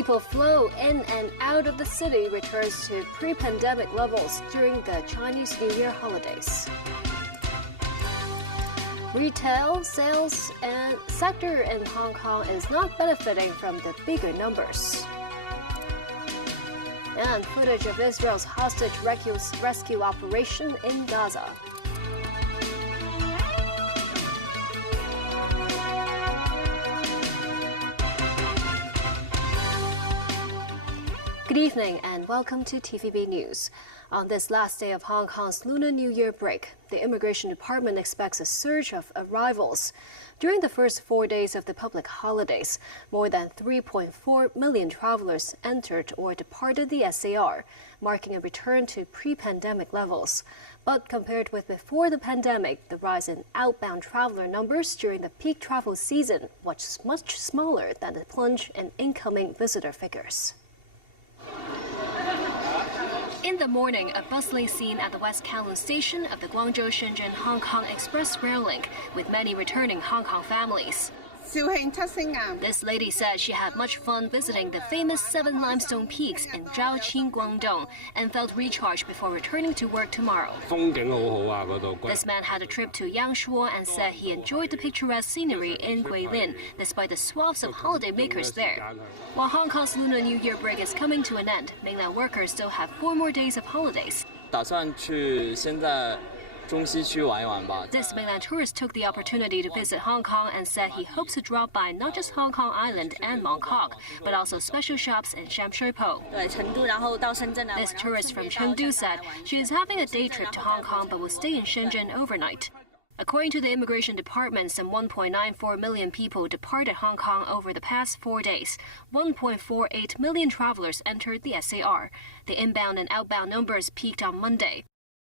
People flow in and out of the city returns to pre-pandemic levels during the Chinese New Year holidays. Retail, sales, and sector in Hong Kong is not benefiting from the bigger numbers. And footage of Israel's hostage rescue operation in Gaza. Good evening and welcome to TVB News. On this last day of Hong Kong's Lunar New Year break, the Immigration Department expects a surge of arrivals. During the first 4 days of the public holidays, more than 3.4 million travelers entered or departed the SAR, marking a return to pre-pandemic levels. But compared with before the pandemic, the rise in outbound traveler numbers during the peak travel season was much smaller than the plunge in incoming visitor figures. In the morning, a bustling scene at the West Kowloon station of the Guangzhou-Shenzhen-Hong Kong Express Rail Link, with many returning Hong Kong families. This lady said she had much fun visiting the famous 7 limestone peaks in Zhaoqing, Guangdong, and felt recharged before returning to work tomorrow. This man had a trip to Yangshuo and said he enjoyed the picturesque scenery in Guilin, despite the swaths of holidaymakers there. While Hong Kong's Lunar New Year break is coming to an end, mainland workers still have 4 more days of holidays. This mainland tourist took the opportunity to visit Hong Kong and said he hopes to drop by not just Hong Kong Island and Mong Kok, but also special shops in Sham Shui Po. This tourist from Chengdu said she is having a day trip to Hong Kong but will stay in Shenzhen overnight. According to the Immigration Department, some 1.94 million people departed Hong Kong over the past 4 days. 1.48 million travelers entered the SAR. The inbound and outbound numbers peaked on Monday.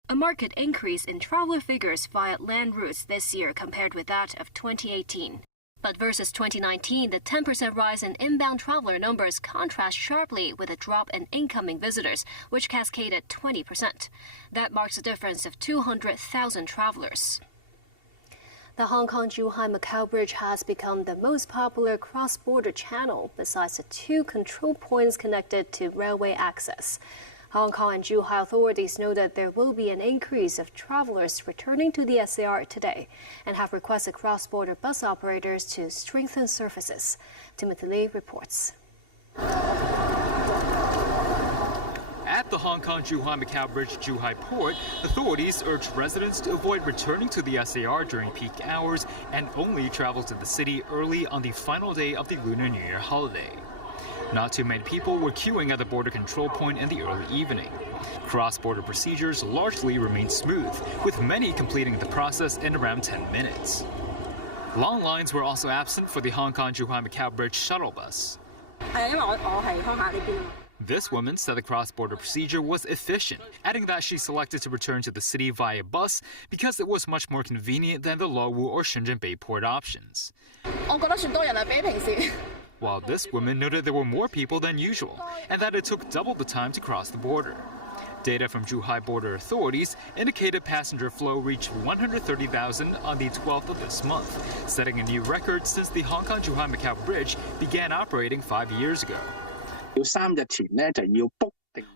A marked increase in traveler figures via land routes this year compared with that of 2018. But versus 2019, the 10% rise in inbound traveler numbers contrasts sharply with a drop in incoming visitors, which cascaded 20%. That marks a difference of 200,000 travelers. The Hong Kong-Zhuhai-Macau Bridge has become the most popular cross-border channel besides the 2 control points connected to railway access. Hong Kong and Zhuhai authorities know that there will be an increase of travelers returning to the SAR today and have requested cross-border bus operators to strengthen services. Timothy Lee reports. At the Hong Kong-Zhuhai-Macau Bridge Zhuhai Port, authorities urged residents to avoid returning to the SAR during peak hours and only travel to the city early on the final day of the Lunar New Year holiday. Not too many people were queuing at the border control point in the early evening. Cross-border procedures largely remained smooth, with many completing the process in around 10 minutes. Long lines were also absent for the Hong Kong-Zhuhai-Macau Bridge shuttle bus. This woman said the cross-border procedure was efficient, adding that she selected to return to the city via bus because it was much more convenient than the Luowu or Shenzhen Bay port options. While this woman noted there were more people than usual, and that it took double the time to cross the border. Data from Zhuhai border authorities indicated passenger flow reached 130,000 on the 12th of this month, setting a new record since the Hong Kong-Zhuhai-Macau Bridge began operating 5 years ago.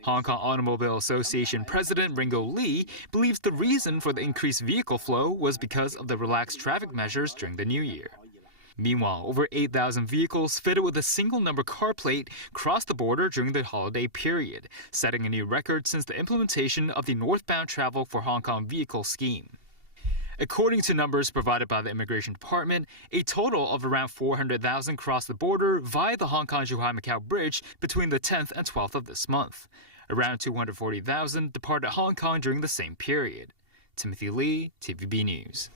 Hong Kong Automobile Association President Ringo Lee believes the reason for the increased vehicle flow was because of the relaxed traffic measures during the New Year. Meanwhile, over 8,000 vehicles fitted with a single number car plate crossed the border during the holiday period, setting a new record since the implementation of the northbound travel for Hong Kong vehicle scheme. According to numbers provided by the Immigration Department, a total of around 400,000 crossed the border via the Hong Kong-Zhuhai-Macau Bridge between the 10th and 12th of this month. Around 240,000 departed Hong Kong during the same period. Timothy Lee, TVB News.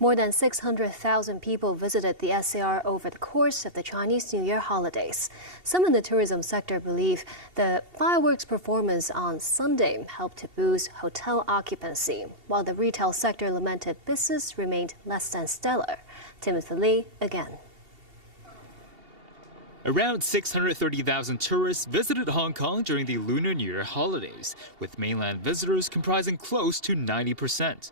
More than 600,000 people visited the SAR over the course of the Chinese New Year holidays. Some in the tourism sector believe the fireworks performance on Sunday helped to boost hotel occupancy, while the retail sector lamented business remained less than stellar. Timothy Lee again. Around 630,000 tourists visited Hong Kong during the Lunar New Year holidays, with mainland visitors comprising close to 90%.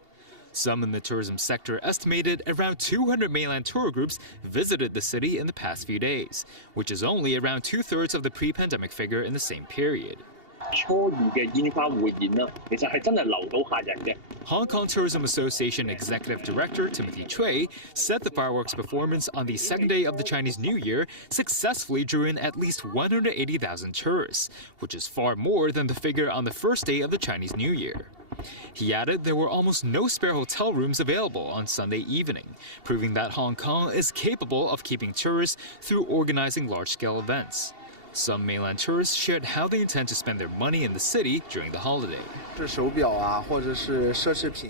Some in the tourism sector estimated around 200 mainland tour groups visited the city in the past few days, which is only around 2/3 of the pre-pandemic figure in the same period. Hong Kong Tourism Association Executive Director Timothy Cui said the fireworks performance on the second day of the Chinese New Year successfully drew in at least 180,000 tourists, which is far more than the figure on the first day of the Chinese New Year. He added there were almost no spare hotel rooms available on Sunday evening, proving that Hong Kong is capable of keeping tourists through organizing large-scale events. Some mainland tourists shared how they intend to spend their money in the city during the holiday.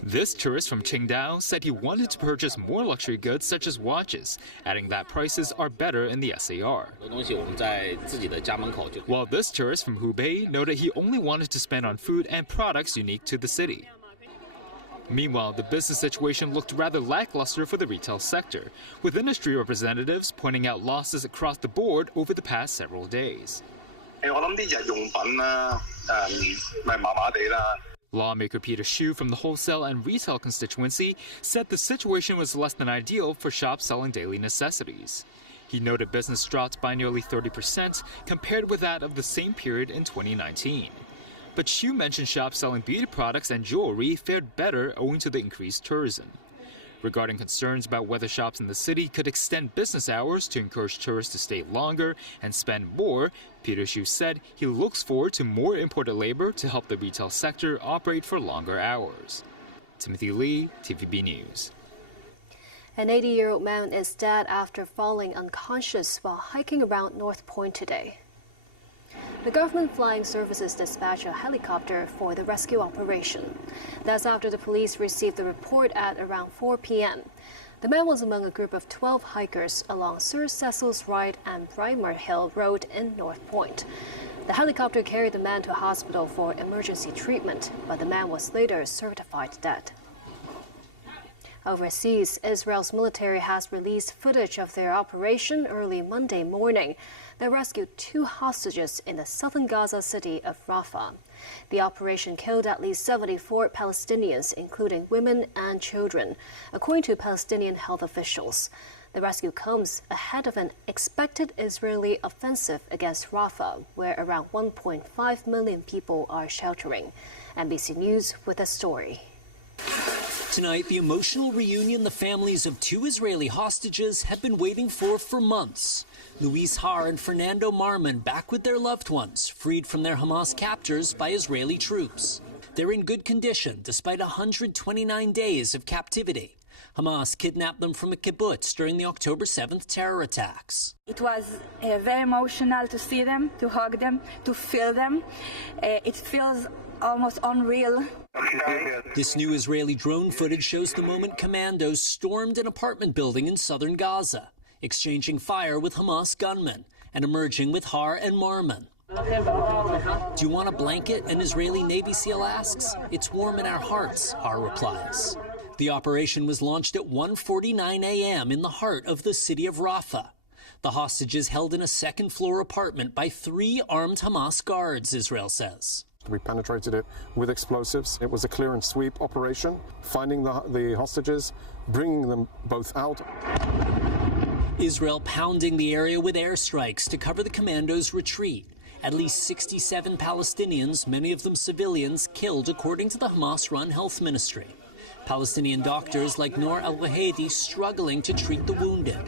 This tourist from Qingdao said he wanted to purchase more luxury goods such as watches, adding that prices are better in the SAR. While this tourist from Hubei noted he only wanted to spend on food and products unique to the city. Meanwhile, the business situation looked rather lackluster for the retail sector, with industry representatives pointing out losses across the board over the past several days. Lawmaker Peter Xu from the wholesale and retail constituency said the situation was less than ideal for shops selling daily necessities. He noted business dropped by nearly 30% compared with that of the same period in 2019. But Xu mentioned shops selling beauty products and jewelry fared better owing to the increased tourism. Regarding concerns about whether shops in the city could extend business hours to encourage tourists to stay longer and spend more, Peter Xu said he looks forward to more imported labor to help the retail sector operate for longer hours. Timothy Lee, TVB News. An 80-year-old man is dead after falling unconscious while hiking around North Point today. The government flying services dispatched a helicopter for the rescue operation. That's after the police received the report at around 4 p.m. The man was among a group of 12 hikers along Sir Cecil's Ride and Brimer Hill Road in North Point. The helicopter carried the man to a hospital for emergency treatment, but the man was later certified dead. Overseas, Israel's military has released footage of their operation early Monday morning. They rescued 2 hostages in the southern Gaza city of Rafah. The operation killed at least 74 Palestinians, including women and children, according to Palestinian health officials. The rescue comes ahead of an expected Israeli offensive against Rafah, where around 1.5 million people are sheltering. NBC News with a story. Tonight, the emotional reunion the families of 2 Israeli hostages have been waiting for months. Luis Har and Fernando Marman back with their loved ones, freed from their Hamas captors by Israeli troops. They're in good condition despite 129 days of captivity. Hamas kidnapped them from a kibbutz during the October 7th terror attacks. It was very emotional to see them, to hug them, to feel them. It feels almost unreal. This new Israeli drone footage shows the moment commandos stormed an apartment building in southern Gaza, exchanging fire with Hamas gunmen and emerging with Har and Marman. Do you want a blanket? An Israeli Navy SEAL asks. It's warm in our hearts, Har replies. The operation was launched at 1:49 a.m. in the heart of the city of Rafah. The hostages held in a second-floor apartment by 3 armed Hamas guards, Israel says. We penetrated it with explosives. It was a clear and sweep operation, finding the hostages, bringing them both out. Israel pounding the area with airstrikes to cover the commandos' retreat. At least 67 Palestinians, many of them civilians, killed according to the Hamas-run health ministry. Palestinian doctors like Noor Al-Wahedi struggling to treat the wounded.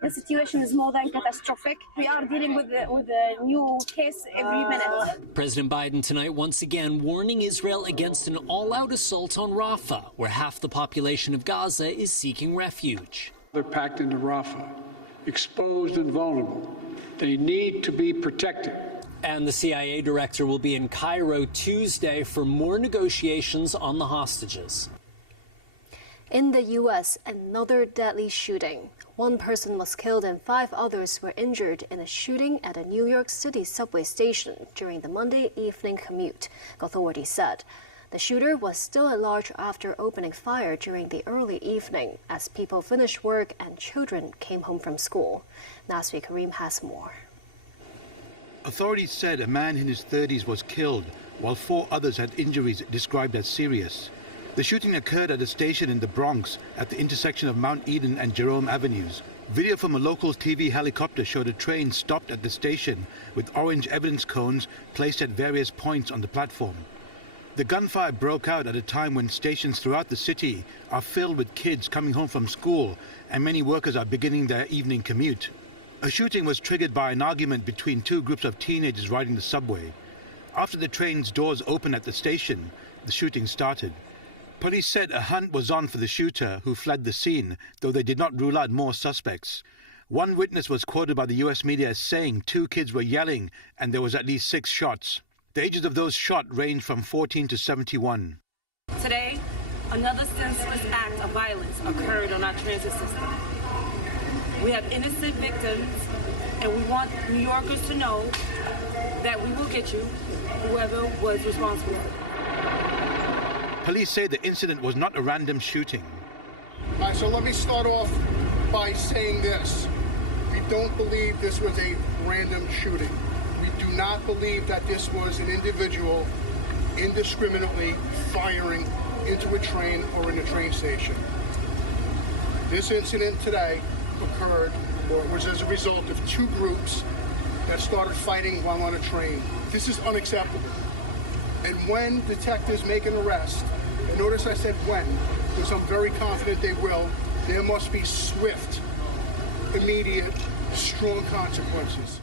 The situation is more than catastrophic. We are dealing with a new case every minute. President Biden tonight once again warning Israel against an all-out assault on Rafah, where half the population of Gaza is seeking refuge. They're packed into Rafah, exposed and vulnerable. They need to be protected. And the CIA director will be in Cairo Tuesday for more negotiations on the hostages. In the U.S., another deadly shooting. 1 person was killed and 5 others were injured in a shooting at a New York City subway station during the Monday evening commute, authorities said. The shooter was still at large after opening fire during the early evening as people finished work and children came home from school. Nasri Karim has more. Authorities said a man in his 30s was killed, while 4 others had injuries described as serious. The shooting occurred at a station in the Bronx at the intersection of Mount Eden and Jerome Avenues. Video from a local TV helicopter showed a train stopped at the station with orange evidence cones placed at various points on the platform. The gunfire broke out at a time when stations throughout the city are filled with kids coming home from school and many workers are beginning their evening commute. A shooting was triggered by an argument between two groups of teenagers riding the subway. After the train's doors opened at the station, the shooting started. Police said a hunt was on for the shooter, who fled the scene, though they did not rule out more suspects. One witness was quoted by the U.S. media as saying 2 kids were yelling and there was at least 6 shots. The ages of those shot ranged from 14 to 71. Today, another senseless act of violence occurred on our transit system. We have innocent victims, and we want New Yorkers to know that we will get you, whoever was responsible. Police say the incident was not a random shooting. All right, so let me start off by saying this. We don't believe this was a random shooting. We do not believe that this was an individual indiscriminately firing into a train or in a train station. This incident today occurred, or was as a result of 2 groups that started fighting while on a train. This is unacceptable. And when detectives make an arrest, and notice I said when, because I'm very confident they will, there must be swift, immediate, strong consequences.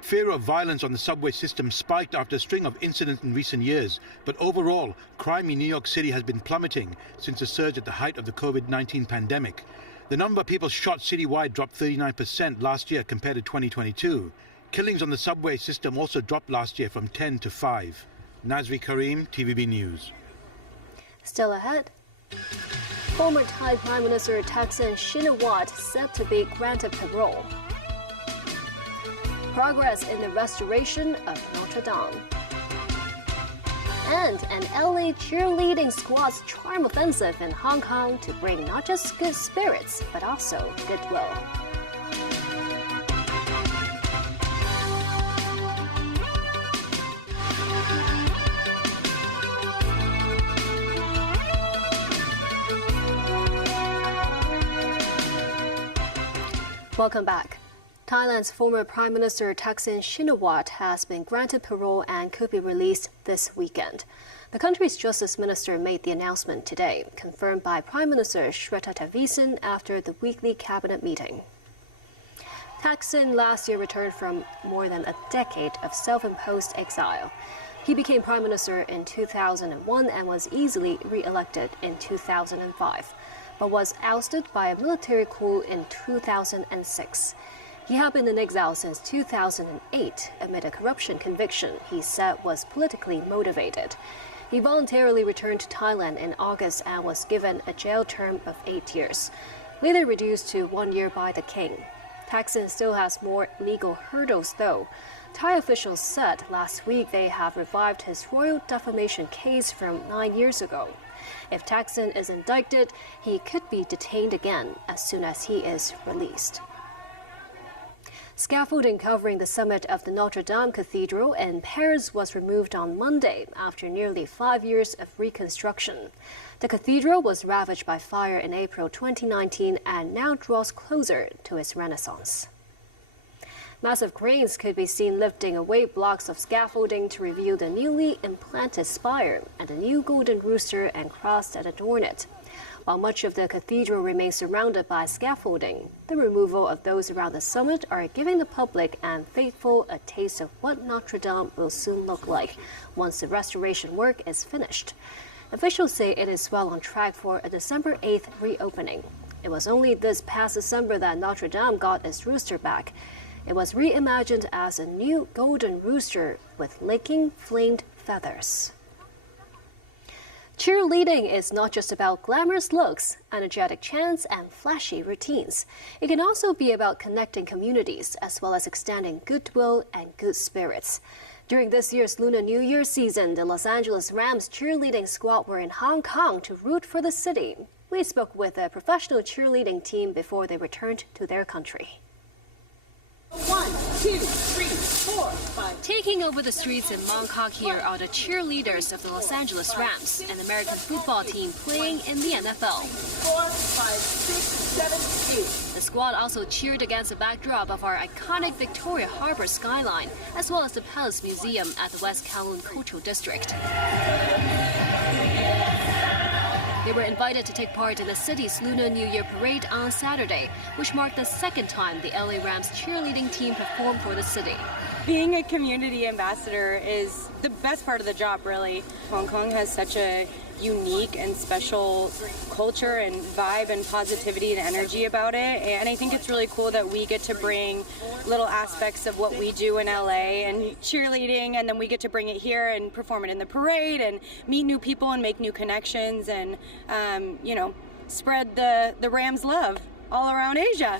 Fear of violence on the subway system spiked after a string of incidents in recent years, but overall, crime in New York City has been plummeting since the surge at the height of the COVID-19 pandemic. The number of people shot citywide dropped 39% last year compared to 2022. Killings on the subway system also dropped last year from 10 to 5. Nazri Karim, TVB News. Still ahead. Former Thai Prime Minister Thaksin Shinawatra set to be granted parole. Progress in the restoration of Notre Dame. And an LA cheerleading squad's charm offensive in Hong Kong to bring not just good spirits, but also goodwill. Welcome back. Thailand's former Prime Minister Thaksin Shinawatra has been granted parole and could be released this weekend. The country's Justice Minister made the announcement today, confirmed by Prime Minister Srettha Thavisin after the weekly cabinet meeting. Thaksin last year returned from more than a decade of self-imposed exile. He became Prime Minister in 2001 and was easily re-elected in 2005. But was ousted by a military coup in 2006. He had been in exile since 2008 amid a corruption conviction he said was politically motivated. He voluntarily returned to Thailand in August and was given a jail term of 8 years, later reduced to 1 year by the king. Thaksin still has more legal hurdles, though. Thai officials said last week they have revived his royal defamation case from 9 years ago. If Thaksin is indicted, he could be detained again as soon as he is released. Scaffolding covering the summit of the Notre Dame Cathedral in Paris was removed on Monday after nearly 5 years of reconstruction. The cathedral was ravaged by fire in April 2019 and now draws closer to its renaissance. Massive cranes could be seen lifting away blocks of scaffolding to reveal the newly implanted spire and the new golden rooster and cross that adorn it. While much of the cathedral remains surrounded by scaffolding, the removal of those around the summit are giving the public and faithful a taste of what Notre Dame will soon look like once the restoration work is finished. Officials say it is well on track for a December 8th reopening. It was only this past December that Notre Dame got its rooster back. It was reimagined as a new golden rooster with licking flamed feathers. Cheerleading is not just about glamorous looks, energetic chants, and flashy routines. It can also be about connecting communities as well as extending goodwill and good spirits. During this year's Lunar New Year season, the Los Angeles Rams cheerleading squad were in Hong Kong to root for the city. We spoke with a professional cheerleading team before they returned to their country. 1, 2, 3. Taking over the streets in Mongkok here are the cheerleaders of the Los Angeles Rams, an American football team playing in the NFL. 4, 5, 6, 7, 8. The squad also cheered against the backdrop of our iconic Victoria Harbour skyline, as well as the Palace Museum at the West Kowloon Cultural District. They were invited to take part in the city's Lunar New Year parade on Saturday, which marked the second time the LA Rams cheerleading team performed for the city. Being a community ambassador is the best part of the job, really. Hong Kong has such a unique and special culture and vibe and positivity and energy about it, and I think it's really cool that we get to bring little aspects of what we do in LA and cheerleading, and then we get to bring it here and perform it in the parade and meet new people and make new connections and spread the Rams love all around Asia.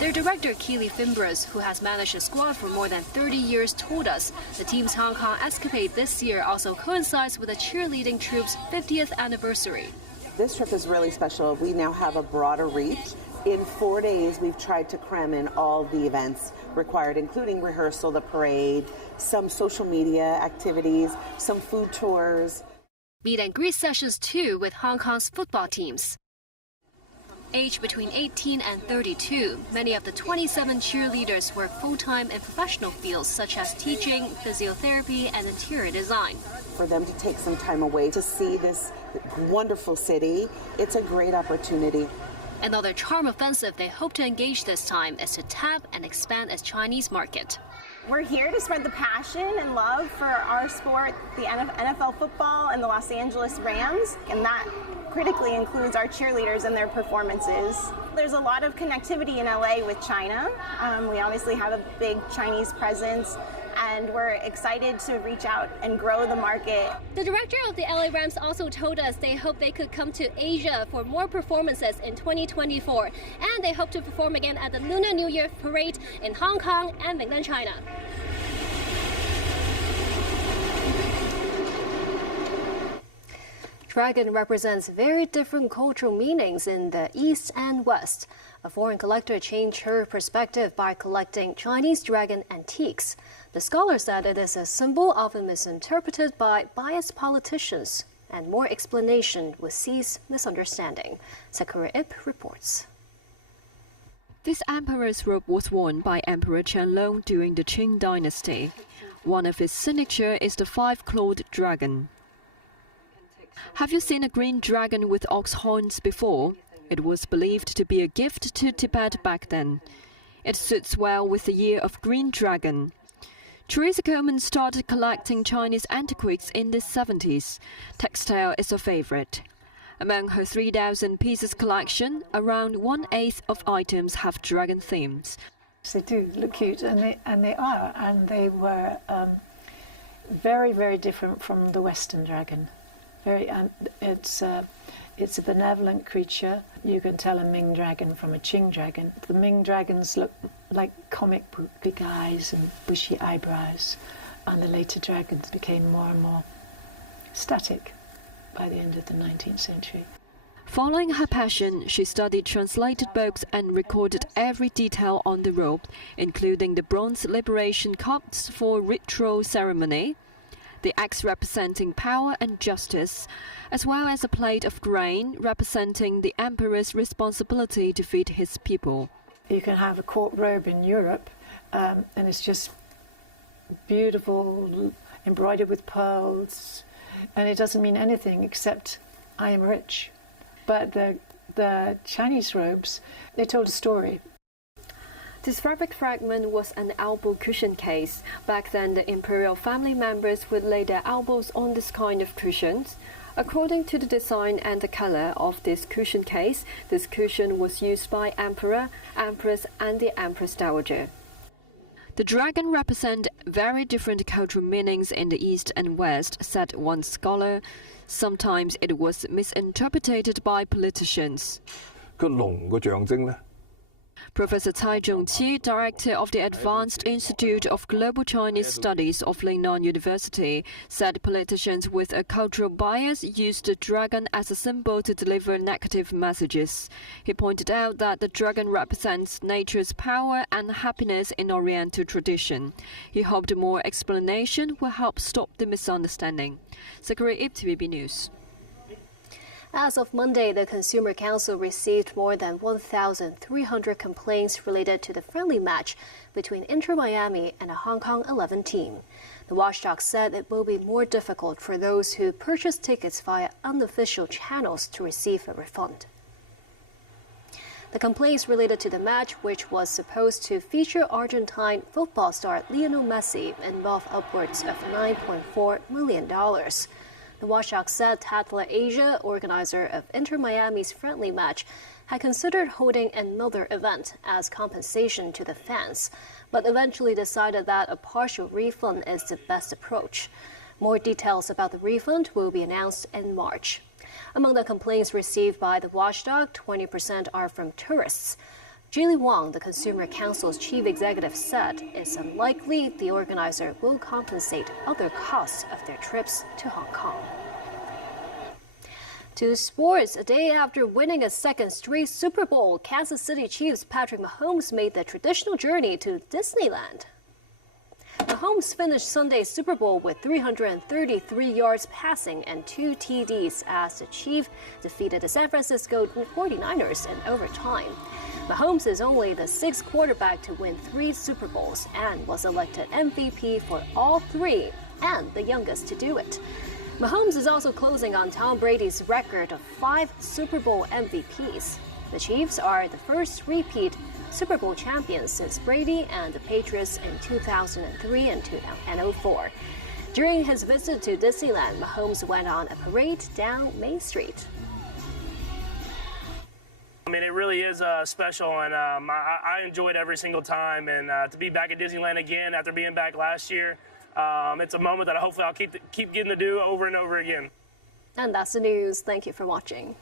Their director, Keely Fimbres, who has managed the squad for more than 30 years, told us the team's Hong Kong escapade this year also coincides with the cheerleading troop's 50th anniversary. This trip is really special. We now have a broader reach. In 4 days, we've tried to cram in all the events required, including rehearsal, the parade, some social media activities, some food tours. Meet and greet sessions too with Hong Kong's football teams. Aged between 18 and 32, many of the 27 cheerleaders work full-time in professional fields such as teaching, physiotherapy, and interior design. For them to take some time away to see this wonderful city, it's a great opportunity. Another charm offensive they hope to engage this time is to tap and expand its Chinese market. We're here to spread the passion and love for our sport, the NFL football and the Los Angeles Rams, and that critically includes our cheerleaders and their performances. There's a lot of connectivity in LA with China. We obviously have a big Chinese presence, and we're excited to reach out and grow the market. The director of the LA Rams also told us they hope they could come to Asia for more performances in 2024, and they hope to perform again at the Lunar New Year parade in Hong Kong and mainland China. Dragon represents very different cultural meanings in the East and West. A foreign collector changed her perspective by collecting Chinese dragon antiques. The scholar said it is a symbol often misinterpreted by biased politicians, and more explanation would cease misunderstanding. Sakura Ip reports. This emperor's robe was worn by Emperor Qianlong during the Qing dynasty. One of his signature is the five-clawed dragon. Have you seen a green dragon with ox horns before? It was believed to be a gift to Tibet back then. It suits well with the year of green dragon. Teresa Coleman started collecting Chinese antiquities in the 70s. Textile is her favorite. Among her 3,000 pieces collection, around 1/8 of items have dragon themes. They do look cute, and they are, and they were very, very different from the Western dragon. It's a benevolent creature. You can tell a Ming dragon from a Qing dragon. The Ming dragons look like comic book, big eyes and bushy eyebrows, and the later dragons became more and more static by the end of the 19th century. Following her passion, she studied translated books and recorded every detail on the robe, including the bronze liberation cups for ritual ceremony, the axe representing power and justice, as well as a plate of grain representing the emperor's responsibility to feed his people. You can have a court robe in Europe, and it's just beautiful, embroidered with pearls, and it doesn't mean anything except I am rich. But the Chinese robes, they told a story. This fabric fragment was an elbow cushion case. Back then, the imperial family members would lay their elbows on this kind of cushions. According to the design and the color of this cushion case, this cushion was used by emperor, empress, and the empress dowager. The dragon represents very different cultural meanings in the East and West, said one scholar. Sometimes it was misinterpreted by politicians. Professor Cai Zhongqi, director of the Advanced Institute of Global Chinese Studies of Lingnan University, said politicians with a cultural bias use the dragon as a symbol to deliver negative messages. He pointed out that the dragon represents nature's power and happiness in Oriental tradition. He hoped more explanation will help stop the misunderstanding. Zachary Ip, TVB News. As of Monday, the Consumer Council received more than 1,300 complaints related to the friendly match between Inter Miami and a Hong Kong 11 team. The watchdog said it will be more difficult for those who purchase tickets via unofficial channels to receive a refund. The complaints related to the match, which was supposed to feature Argentine football star Lionel Messi, involved upwards of $9.4 million. The watchdog said Tatler Asia, organizer of Inter Miami's friendly match, had considered holding another event as compensation to the fans, but eventually decided that a partial refund is the best approach. More details about the refund will be announced in March. Among the complaints received by the watchdog, 20% are from tourists. Julie Wang, the Consumer Council's chief executive, said it's unlikely the organizer will compensate other costs of their trips to Hong Kong. To sports, a day after winning a second straight Super Bowl, Kansas City Chiefs Patrick Mahomes made the traditional journey to Disneyland. Mahomes finished Sunday's Super Bowl with 333 yards passing and 2 TDs as the Chiefs defeated the San Francisco 49ers in overtime. Mahomes is only the 6th quarterback to win 3 Super Bowls and was elected MVP for all 3 and the youngest to do it. Mahomes is also closing on Tom Brady's record of 5 Super Bowl MVPs. The Chiefs are the first repeat Super Bowl champions since Brady and the Patriots in 2003 and 2004. During his visit to Disneyland, Mahomes went on a parade down Main Street. I mean, it really is special, and I enjoyed every single time. And to be back at Disneyland again after being back last year, it's a moment that hopefully I'll keep getting to do over and over again. And that's the news. Thank you for watching.